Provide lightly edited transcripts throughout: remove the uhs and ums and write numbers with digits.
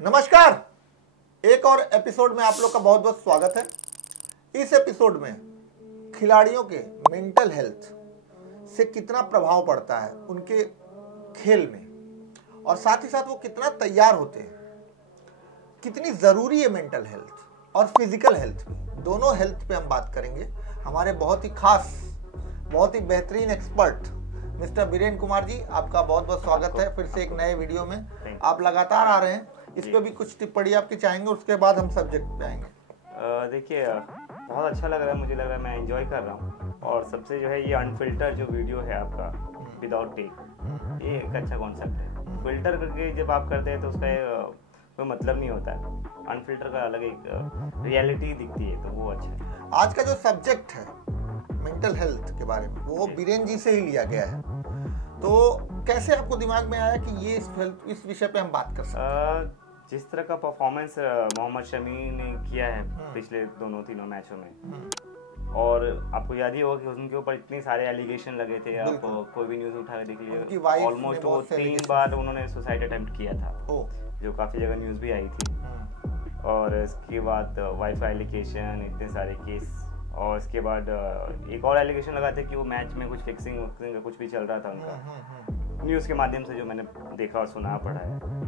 नमस्कार। एक और एपिसोड में आप लोग का बहुत बहुत स्वागत है। इस एपिसोड में खिलाड़ियों के मेंटल हेल्थ से कितना प्रभाव पड़ता है उनके खेल में, और साथ ही साथ वो कितना तैयार होते हैं, कितनी ज़रूरी है मेंटल हेल्थ और फिजिकल हेल्थ भी, दोनों हेल्थ पे हम बात करेंगे। हमारे बहुत ही खास, बहुत ही बेहतरीन एक्सपर्ट मिस्टर बीरेन कुमार जी, आपका बहुत बहुत स्वागत है फिर से एक नए वीडियो में। आप लगातार आ रहे हैं, इस पे भी कुछ टिप्पणी आपकी चाहेंगे, उसके बाद हम सब्जेक्ट पे आएंगे। देखिए, बहुत अच्छा लग रहा है, मुझे लग रहा है मैं एंजॉय कर रहा हूँ। और सबसे जो है ये अनफिल्टर जो वीडियो है आपका विदाउट टेक, ये एक अच्छा कॉन्सेप्ट है। फिल्टर करके जब आप करते हैं तो उसका कोई मतलब नहीं होता है। अनफिल्टर का अलग एक रियलिटी दिखती है, तो वो अच्छा है। आज का जो सब्जेक्ट है मेंटल हेल्थ के बारे में, वो बीरेन जी से ही लिया गया है, तो कैसे आपको दिमाग में आया कि ये इस विषय पे हम बात कर सकते हैं? जिस तरह का परफॉर्मेंस मोहम्मद शमी ने किया है पिछले तीनों मैचों में, और आपको याद ही होगा कि उनके ऊपर इतने सारे एलिगेशन लगे थे। आप कोई भी न्यूज उठा के देख लीजिए, ऑलमोस्ट वो 3 बार उन्होंने सुसाइड अटेम्प्ट किया था, जो काफी जगह न्यूज भी आई थी। और इसके बाद वाईफाई एलिगेशन, इतने सारे केस, और इसके बाद एक और एलिगेशन लगा था कि वो मैच में कुछ फिक्सिंग का कुछ भी चल रहा था उनका, न्यूज़ के माध्यम से जो मैंने देखा और सुना पढ़ा है।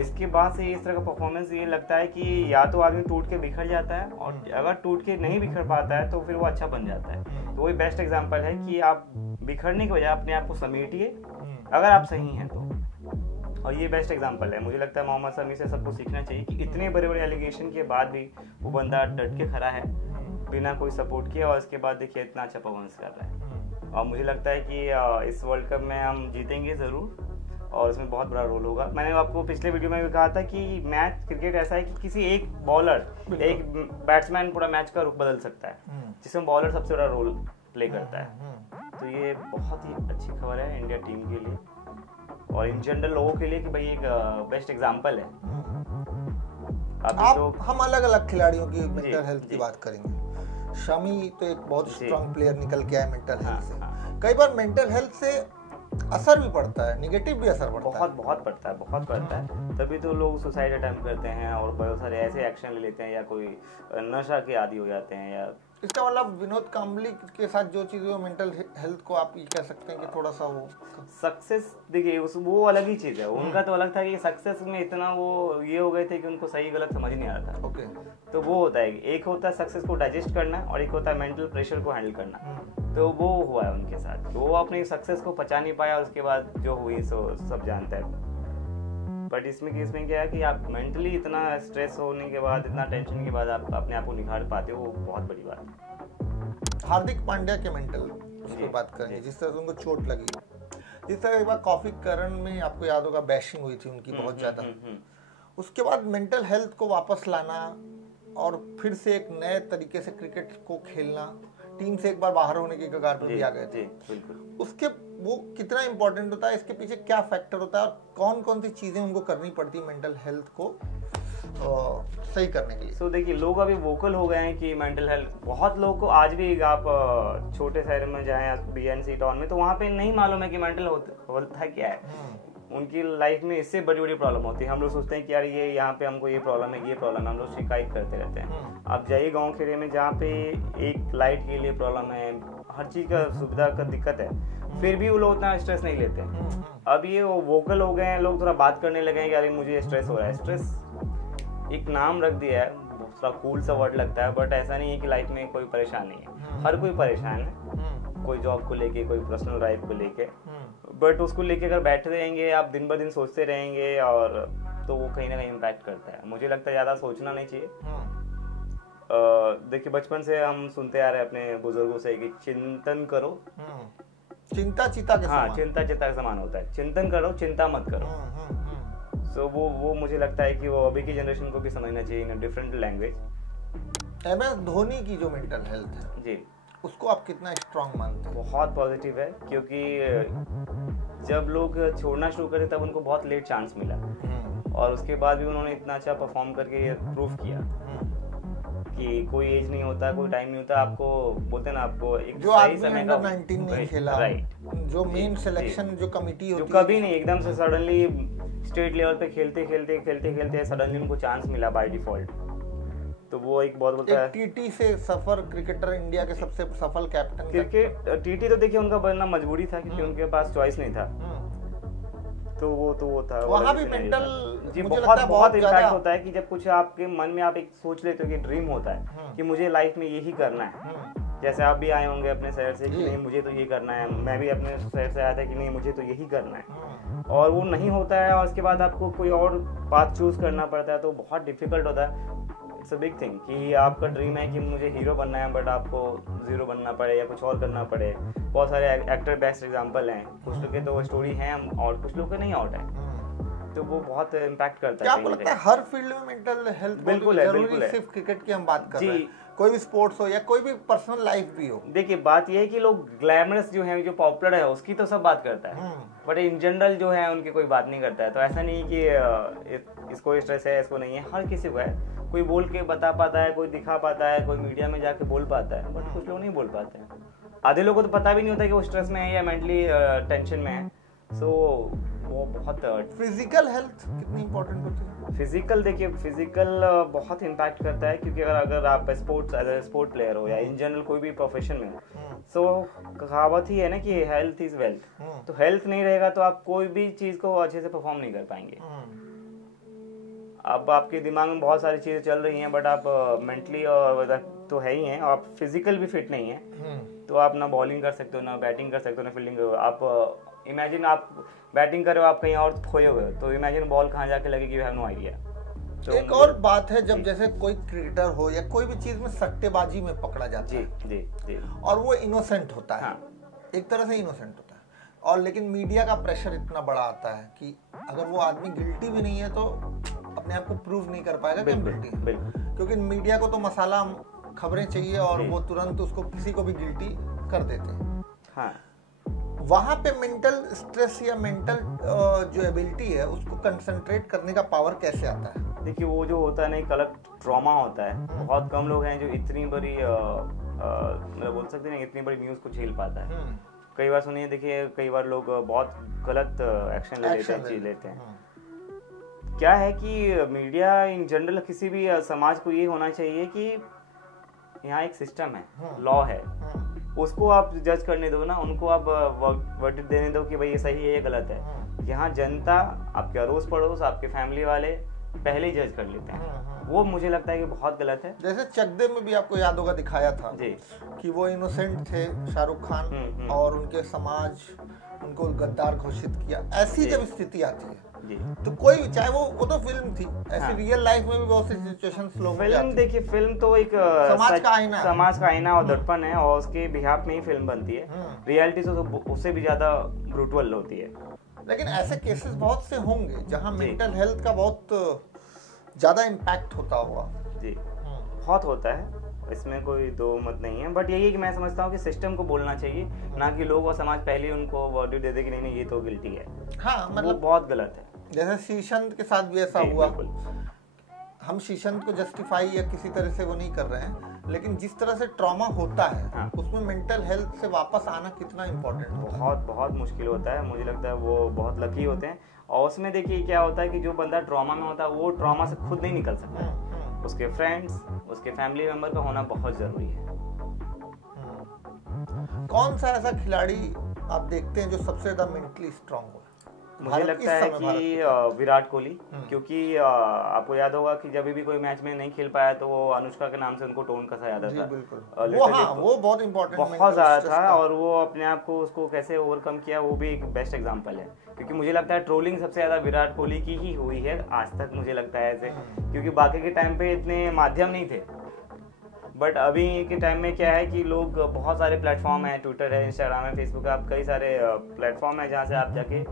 इसके बाद से इस तरह का परफॉर्मेंस ये लगता है कि या तो आदमी टूट के बिखर जाता है, और अगर टूट के नहीं बिखर पाता है तो फिर वो अच्छा बन जाता है। तो वही बेस्ट एग्जांपल है कि आप बिखरने की बजाय अपने आप को समेटिए, अगर आप सही हैं तो। और ये बेस्ट एग्जांपल है। मुझे लगता है मोहम्मद शमी से सबको सीखना चाहिए कि इतने बड़े बड़े एलिगेशन के बाद भी वो बंदा डट के खड़ा है बिना कोई सपोर्ट किया, और इसके बाद देखिए इतना अच्छा परफॉर्मेंस कर रहा है। और मुझे लगता है कि इस वर्ल्ड कप में हम जीतेंगे ज़रूर, और इसमें बहुत बड़ा रोल होगा। मैंने आपको पिछले वीडियो में भी कहा था कि मैच क्रिकेट ऐसा है कि किसी एक बॉलर, एक बैट्समैन पूरा मैच का रुख बदल सकता है, जिसमें बॉलर सबसे बड़ा रोल प्ले करता है। तो ये बहुत ही अच्छी खबर है इंडिया टीम के लिए और इन जनरल लोगों के लिए कि भाई एक बेस्ट एग्जाम्पल है। हम अलग अलग खिलाड़ियों की मेंटल हेल्थ की बात करेंगे। शमी तो एक बहुत स्ट्रांग प्लेयर निकल के आया मेंटल हेल्थ से। कई बार मेंटल हेल्थ से असर भी पड़ता है, निगेटिव भी असर पड़ता है। बहुत पड़ता है। तभी तो लोग सुसाइड अटेम्प्ट करते हैं और बहुत सारे ऐसे एक्शन ले लेते हैं, या कोई नशा के आदी हो जाते हैं। या इसका मतलब विनोद कांबली के साथ जो चीज़ हुई मेंटल हेल्थ को आप ये कह सकते हैं कि थोड़ा सा वो सक्सेस, देखिए वो अलग ही चीज़ है। उनका तो अलग था कि सक्सेस में इतना वो ये हो गए थे कि उनको सही गलत समझ नहीं आ रहा था। ओके। तो वो होता है, एक होता है सक्सेस को डाइजेस्ट करना, और एक होता है मेंटल प्रेशर को हैंडल करना। तो वो हुआ है उनके साथ। वो अपने सक्सेस को पचा नहीं पाया, उसके बाद जो हुई सो सब जानता है। बट इसमें क्या है कि आप मेंटली इतना स्ट्रेस होने के बाद, इतना टेंशन के बाद आप अपने आप को निखार पाते हो, वो बहुत बड़ी बात है। हार्दिक पांड्या के मेंटल की बात करेंगे, जिस तरह से उनको चोट लगी, जिस तरह एक बार कॉफी करण में आपको याद होगा बैशिंग हुई थी उनकी बहुत ज्यादा। उसके बाद मेंटल हेल्थ को वापस लाना और फिर से एक नए तरीके से क्रिकेट को खेलना, टीम से एक बार बाहर होने की कगार पर भी आ गए थे। उसके वो कितना इम्पोर्टेंट होता है, इसके पीछे क्या फैक्टर होता है, और कौन कौन सी चीजें उनको करनी पड़ती है मेंटल हेल्थ को सही करने के लिए? तो देखिए, लोग अभी वोकल हो गए हैं कि मेंटल हेल्थ, बहुत लोगों को आज भी, आप छोटे शहर में जाएं, BNC टाउन में, तो वहाँ पे नहीं मालूम है कि मेंटल होता क्या है। उनकी लाइफ में इससे बड़ी बड़ी प्रॉब्लम होती है। हम लोग सोचते हैं कि यार ये यहाँ पे हमको ये प्रॉब्लम है, हम लोग शिकायत करते रहते हैं। आप जाइए गांव खेड़े में, जहाँ पे एक लाइट के लिए प्रॉब्लम है, हर चीज़ का सुविधा का दिक्कत है, फिर भी वो लोग उतना स्ट्रेस नहीं लेते हैं। अब ये वोकल हो गए हैं, लोग थोड़ा बात करने लगे हैं कि अरे मुझे स्ट्रेस हो रहा है। स्ट्रेस एक नाम रख दिया है, थोड़ा कूल सा वर्ड लगता है, बट ऐसा नहीं है कि लाइफ में कोई परेशान नहीं है। हर कोई परेशान है, कोई जॉब को लेके, कोई पर्सनल लाइफ को लेके। बट उसको लेके अगर बैठे रहेंगे आप, दिन ब दिन सोचते रहेंगे, और तो वो कहीं ना कहीं इम्पैक्ट करता है। मुझे लगता है ज़्यादा सोचना नहीं चाहिए। देखिए, बचपन से हम सुनते आ रहे हैं अपने बुजुर्गों से कि चिंतन करो, चिंता चिता के समान। चिंता चिता के समान होता है। चिंतन करो, चिंता मत करो। सो वो मुझे लगता है कि वो अभी की जनरेशन को भी समझना चाहिए in different language. MS Dhoni की जो मेंटल हेल्थ है जी, उसको आप कितना स्ट्रांग मानते हैं? बहुत पॉजिटिव है, क्योंकि जब लोग छोड़ना शुरू करे तब उनको बहुत लेट चांस मिला, और उसके बाद भी उन्होंने इतना अच्छा परफॉर्म करके प्रूव किया कि कोई एज नहीं होता, कोई टाइम नहीं होता। आपको बोलते ना, आपको एक जो सही समय का 19 नहीं खेला, राइट, जो मेन सिलेक्शन जो कमेटी होती है, जो कभी नहीं एकदम से सडनली स्टेट लेवल पे खेलते सडनली उनको चांस मिला बाय डिफॉल्ट, तो वो एक बहुत बोलता है टीटी से सफर क्रिकेटर, इंडिया के सबसे सफल कैप्टन। क्रिकेट टीटी तो देखिए उनका बनना मजबूरी था क्योंकि उनके पास चॉइस नहीं था, तो वो था वहाँ भी मेंटल जी बहुत इम्पैक्ट होता है कि जब कुछ आपके मन में आप एक सोच लेते हो कि ड्रीम होता है कि मुझे लाइफ में यही करना है, जैसे आप भी आए होंगे अपने शहर से कि नहीं मुझे तो ये करना है, मैं भी अपने शहर से आया था कि नहीं मुझे तो यही करना है, और वो नहीं होता है और उसके बाद आपको कोई और बात चूज करना पड़ता है, तो बहुत डिफिकल्ट होता है। इट्स अ बिग थिंग कि आपका ड्रीम है कि मुझे हीरो बनना है बट आपको जीरो बनना पड़े या कुछ और करना पड़े। बहुत सारे एक्टर बेस्ट एग्जांपल हैं, कुछ लोग के तो स्टोरी है और कुछ लोग के नहीं आउट है, तो वो बहुत इम्पैक्ट करता है। क्या आपको लगता है हर फील्ड में मेंटल हेल्थ बिल्कुल है, सिर्फ क्रिकेट की हम बात कर रहे हैं, कोई भी स्पोर्ट्स हो या कोई भी पर्सनल लाइफ भी हो? देखिए बात ये है कि लोग ग्लैमरस जो है, जो पॉपुलर है उसकी तो सब बात करता है, बट इन जनरल जो है उनकी कोई बात नहीं करता है। तो ऐसा नहीं कि इसको स्ट्रेस है, इसको नहीं है, हर किसी को है। कोई बोल के बता पाता है, कोई दिखा पाता है, कोई मीडिया में जाके बोल पाता है, बट कुछ लोग नहीं बोल पाते हैं। आधे लोगों को तो पता भी नहीं होता कि वो स्ट्रेस में है या मेंटली टेंशन में है। सो वो बहुत फिजिकल हेल्थ कितनी इंपॉर्टेंट होती है? फिजिकल देखिए, फिजिकल बहुत इम्पैक्ट करता है क्योंकि अगर आप sports as a sport player हो या इन जनरल कोई भी प्रोफेशन में हो, सो कहावत ही है ना कि हेल्थ इज वेल्थ। तो हेल्थ नहीं रहेगा तो आप कोई भी चीज को अच्छे से परफॉर्म नहीं कर पाएंगे। अब आपके दिमाग में बहुत सारी चीजें चल रही हैं बट आप मेंटली तो है ही हैं, आप फिजिकल भी फिट नहीं है, तो आप ना बॉलिंग कर सकते हो, ना बैटिंग कर सकते हो, ना फील्डिंग कर। आप इमेजिन आप बैटिंग कर रहे हो, आप कहीं और खोए हुए हो, तो इमेजिन बॉल कहाँ जाके लगेगी, यू हैव नो आइडिया। तो एक और बात है, जब जैसे कोई क्रिकेटर हो या कोई भी चीज में सट्टेबाजी में पकड़ा जाता है जी और वो इनोसेंट होता है, एक तरह से इनोसेंट होता है, और लेकिन मीडिया का प्रेशर इतना बड़ा आता है कि अगर वो आदमी गिल्टी भी नहीं है तो अपने आप को प्रूव नहीं कर पाएगा कि गिल्टी है, क्योंकि मीडिया को तो मसाला खबरें चाहिए और वो तुरंत उसको किसी को भी गिल्टी कर देते हैं। वहां पे मेंटल स्ट्रेस या मेंटल जो एबिलिटी है उसको कंसंट्रेट करने का पावर कैसे आता है? देखिए वो जो होता है ना, एक अलग ट्रॉमा होता है। बहुत कम लोग हैं जो इतनी बड़ी मतलब बोल सकते हैं इतनी बड़ी न्यूज को झेल पाता है। कई बार सुनिए, देखिए कई बार लोग बहुत गलत एक्शन लेते हैं। क्या है कि मीडिया इन जनरल किसी भी समाज को ये होना चाहिए कि यहाँ एक सिस्टम है, लॉ है, उसको आप जज करने दो ना, उनको आप वर्डिक्ट देने दो कि भाई ये सही है ये गलत है। यहाँ जनता, आपके अड़ोस पड़ोस, आपके फैमिली वाले पहले ही जज कर लेते हैं। वो मुझे लगता है कि बहुत गलत है। जैसे चकदे में भी आपको याद होगा दिखाया था जी कि वो इनोसेंट थे शाहरुख खान और उनके समाज उनको गद्दार घोषित किया। ऐसी जब स्थिति आती है तो कोई चाहे वो तो फिल्म थी, ऐसे रियल लाइफ में भी बहुत सी सिचुएशंस लोग फिल्म देखिए, फिल्म तो एक समाज का आईना और दर्पण है और उसके बिहाफ में ही फिल्म बनती है। रियलिटी तो उससे भी ज्यादा ब्रूटल होती है। लेकिन ऐसे केसेस बहुत से होंगे जहां मेंटल हेल्थ का बहुत ज्यादा इम्पैक्ट होता होगा। जी बहुत होता है, इसमें कोई दो मत नहीं है, बट यही है कि मैं समझता हूँ कि सिस्टम को बोलना चाहिए, ना कि लोग और समाज पहले ही उनको वर्डिक्ट दे दे कि नहीं ये तो गिल्टी है। हाँ, मतलब वो बहुत गलत है। जैसे शीशंत के साथ भी ऐसा हुआ। हम शीशंत को जस्टिफाई या किसी तरह से वो नहीं कर रहे हैं, लेकिन जिस तरह से ट्रॉमा होता है उसमें मेंटल हेल्थ से वापस आना कितना इम्पोर्टेंट होता है। बहुत मुश्किल होता है। मुझे लगता है वो बहुत लकी होते हैं। और उसमें देखिए क्या होता है कि जो बंदा ट्रॉमा में होता है वो ट्रॉमा से खुद नहीं निकल सकता है। उसके फ्रेंड्स, उसके फैमिली मेंबर का होना बहुत जरूरी है। कौन सा ऐसा खिलाड़ी आप देखते हैं जो सबसे ज्यादा मेंटली स्ट्रांग हो? मुझे लगता है कि विराट कोहली, क्योंकि आपको याद होगा कि जब भी कोई मैच में नहीं खेल पाया तो वो अनुष्का के नाम से उनको टोन कसा जाता था। वो बहुत इम्पोर्टेंट, बहुत ज्यादा था, और वो अपने आप को उसको कैसे ओवरकम किया वो भी एक बेस्ट एग्जांपल है। क्योंकि मुझे लगता है ट्रोलिंग सबसे ज्यादा विराट कोहली की ही हुई है आज तक, मुझे लगता है ऐसे, क्योंकि बाकी के टाइम पे इतने माध्यम नहीं थे। बट अभी के टाइम में क्या है कि लोग, बहुत सारे प्लेटफॉर्म है, ट्विटर है, इंस्टाग्राम है, फेसबुक है, आप कई सारे प्लेटफॉर्म है जहाँ से आप जाके।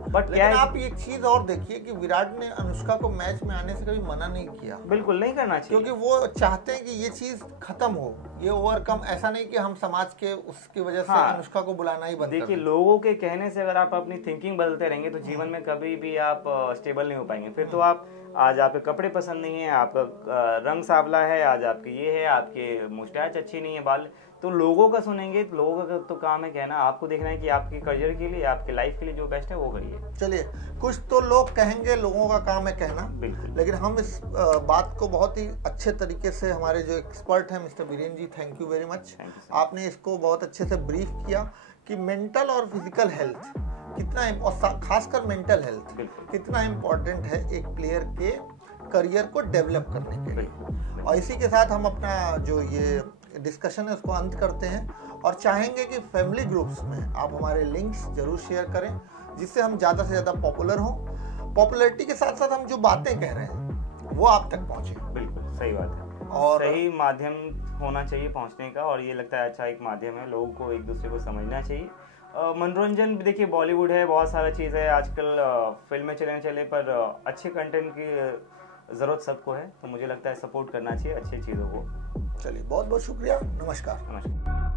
बट क्या है, आप एक चीज और देखिए कि विराट ने अनुष्का को मैच में आने से कभी मना नहीं किया। बिल्कुल नहीं करना चाहिए, क्योंकि वो चाहते हैं कि ये चीज खत्म हो, ये ओवरकम। ऐसा नहीं कि हम समाज के उसकी वजह से अनुष्का को बुलाना ही बंद। देखिए लोगों के कहने से अगर आप अपनी थिंकिंग बदलते रहेंगे तो जीवन में कभी भी आप स्टेबल नहीं हो पाएंगे। फिर तो आप, आज आपके कपड़े पसंद नहीं है, आपका रंग सांवला है, आज आपके ये है, आपके मुस्टैच अच्छी नहीं है, बाल, तो लोगों का सुनेंगे तो लोगों का तो काम है कहना, आपको देखना है कि आपके करियर के लिए, आपके लाइफ के लिए जो बेस्ट है वो करिए। चलिए, कुछ तो लोग कहेंगे, लोगों का काम है कहना, बिल्कुल। लेकिन हम इस बात को बहुत ही अच्छे तरीके से, हमारे जो एक्सपर्ट हैं mister Viren ji, thank you very much, आपने इसको बहुत अच्छे से ब्रीफ किया कि मेंटल और फिजिकल हेल्थ कितना, और खासकर मेंटल हेल्थ कितना इम्पोर्टेंट है एक प्लेयर के करियर को डेवलप करने के लिए। और इसी के साथ हम अपना जो ये डिस्कशन है उसको अंत करते हैं, और चाहेंगे कि फैमिली ग्रुप्स में आप हमारे लिंक्स जरूर शेयर करें, जिससे हम ज़्यादा से ज़्यादा पॉपुलर हों। पॉपुलैरिटी के साथ साथ हम जो बातें कह रहे हैं वो आप तक पहुँचे। बिल्कुल सही बात है, और सही माध्यम होना चाहिए पहुंचने का, और ये लगता है अच्छा एक माध्यम है, लोगों को एक दूसरे को समझना चाहिए। मनोरंजन भी देखिए, बॉलीवुड है, बहुत सारा चीज़ है आजकल, फिल्में चले पर अच्छे कंटेंट की ज़रूरत सबको है, तो मुझे लगता है सपोर्ट करना चाहिए अच्छी चीज़ों को। चलिए, बहुत बहुत शुक्रिया, नमस्कार। नमस्कार।